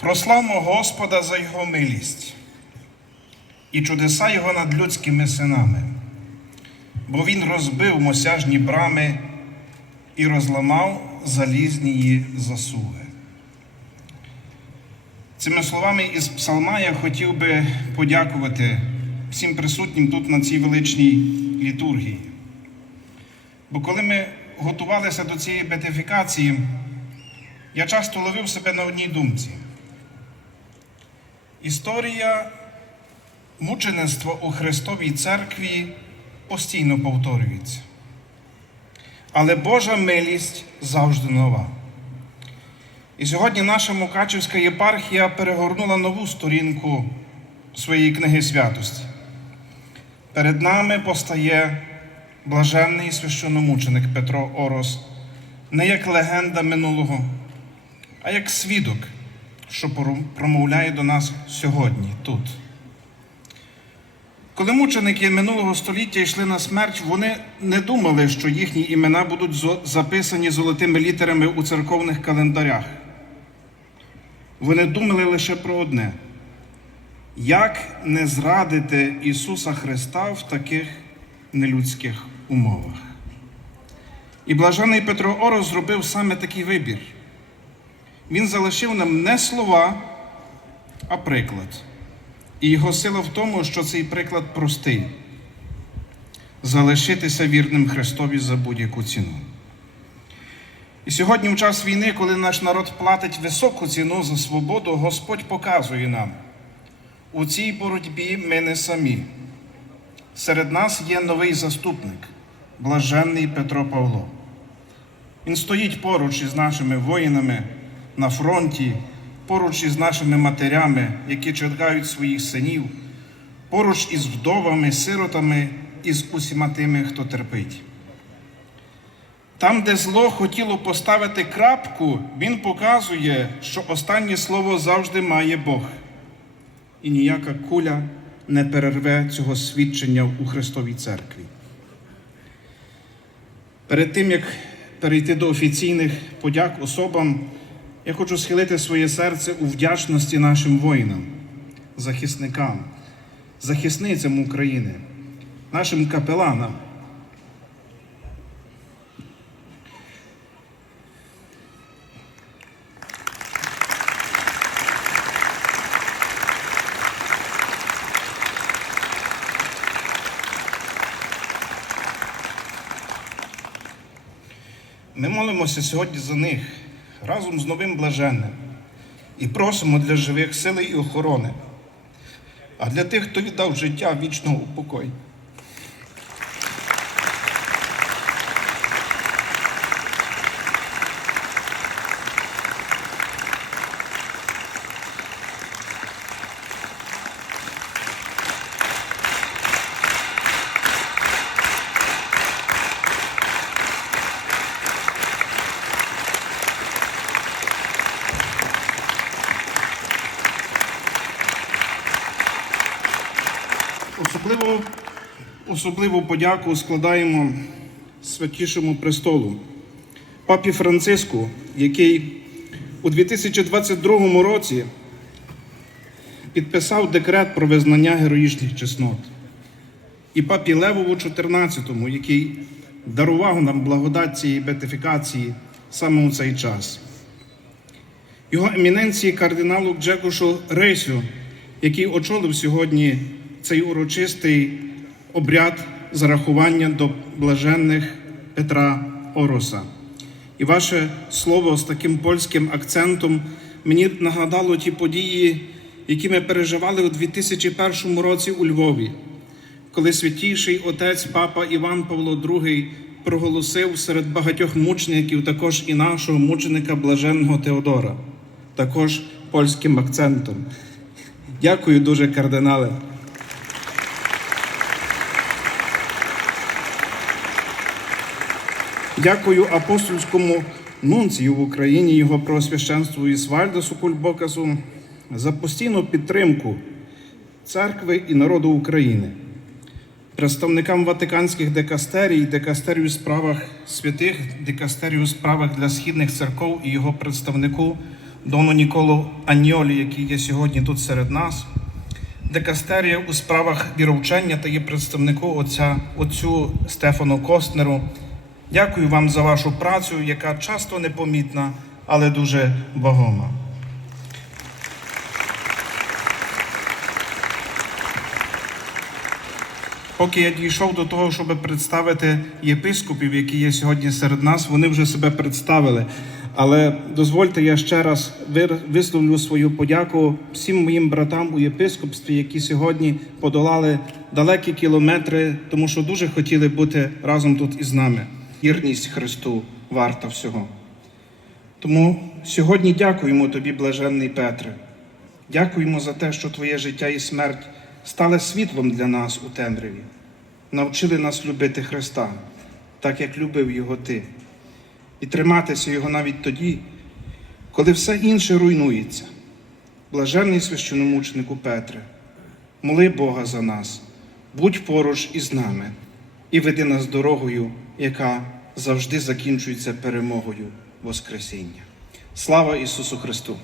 Прославмо Господа за Його милість і чудеса Його над людськими синами, бо Він розбив мосяжні брами і розламав залізні її засуги. Цими словами із псалма я хотів би подякувати всім присутнім тут на цій величній літургії. Бо коли ми готувалися до цієї бетифікації, я часто ловив себе на одній думці. Історія мучеництва у Христовій церкві постійно повторюється. Але Божа милість завжди нова. І сьогодні наша Мукачівська єпархія перегорнула нову сторінку своєї книги святості. Перед нами постає блаженний священномученик Петро Орос не як легенда минулого, а як свідок, що промовляє до нас сьогодні, тут. Коли мученики минулого століття йшли на смерть, вони не думали, що їхні імена будуть записані золотими літерами у церковних календарях. Вони думали лише про одне: як не зрадити Ісуса Христа в таких нелюдських умовах. І блажений Петро Орос зробив саме такий вибір. Він залишив нам не слова, а приклад. І його сила в тому, що цей приклад простий залишитися вірним Христові за будь-яку ціну. І сьогодні, в час війни, коли наш народ платить високу ціну за свободу, Господь показує нам, у цій боротьбі ми не самі. Серед нас є новий заступник, блаженний Петро Павло. Він стоїть поруч із нашими воїнами на фронті, поруч із нашими матерями, які чекають своїх синів, поруч із вдовами, сиротами і з усіма тими, хто терпить. Там, де зло хотіло поставити крапку, він показує, що останнє слово завжди має Бог. І ніяка куля не перерве цього свідчення у Христовій церкві. Перед тим, як перейти до офіційних подяк особам, я хочу схилити своє серце у вдячності нашим воїнам, захисникам, захисницям України, нашим капеланам. Ми молимося сьогодні за них разом з новим блаженним і просимо для живих сили і охорони, а для тих, хто віддав життя вічного упокой. Особливо, особливу подяку складаємо святішому престолу, папі Франциску, який у 2022 році підписав декрет про визнання героїчних чеснот, і папі Левову XIV, який дарував нам благодать цієї бетифікації саме у цей час. Його еміненції кардиналу Джекушу Рейсю, який очолив сьогодні цей урочистий обряд зарахування до блаженних Петра Ороса. І ваше слово з таким польським акцентом мені нагадало ті події, які ми переживали у 2001 році у Львові, коли святійший отець Папа Іван Павло II проголосив серед багатьох мучеників також і нашого мученика блаженного Теодора, також польським акцентом. Дякую дуже, кардинале. Дякую апостольському нунцію в Україні, його преосвященству Ісвальдосу Кульбокасу за постійну підтримку церкви і народу України, представникам ватиканських декастерій, декастерію у справах святих, декастерію у справах для східних церков і його представнику Дону Ніколу Аньолі, який є сьогодні тут серед нас, декастерія у справах віровчення та є представнику отця, отцю Стефану Костнеру. Дякую вам за вашу працю, яка часто непомітна, але дуже вагома. Поки я дійшов до того, щоб представити єпископів, які є сьогодні серед нас, вони вже себе представили. Але дозвольте, я ще раз висловлю свою подяку всім моїм братам у єпископстві, які сьогодні подолали далекі кілометри, тому що дуже хотіли бути разом тут із нами. Вірність Христу варта всього. Тому сьогодні дякуємо тобі, блаженний Петре. Дякуємо за те, що твоє життя і смерть стали світлом для нас у темряві, навчили нас любити Христа, так як любив його ти, і триматися Його навіть тоді, коли все інше руйнується. Блаженний священомученику Петре, моли Бога за нас, будь поруч із нами і веди нас дорогою, яка завжди закінчується перемогою Воскресіння. Слава Ісусу Христу!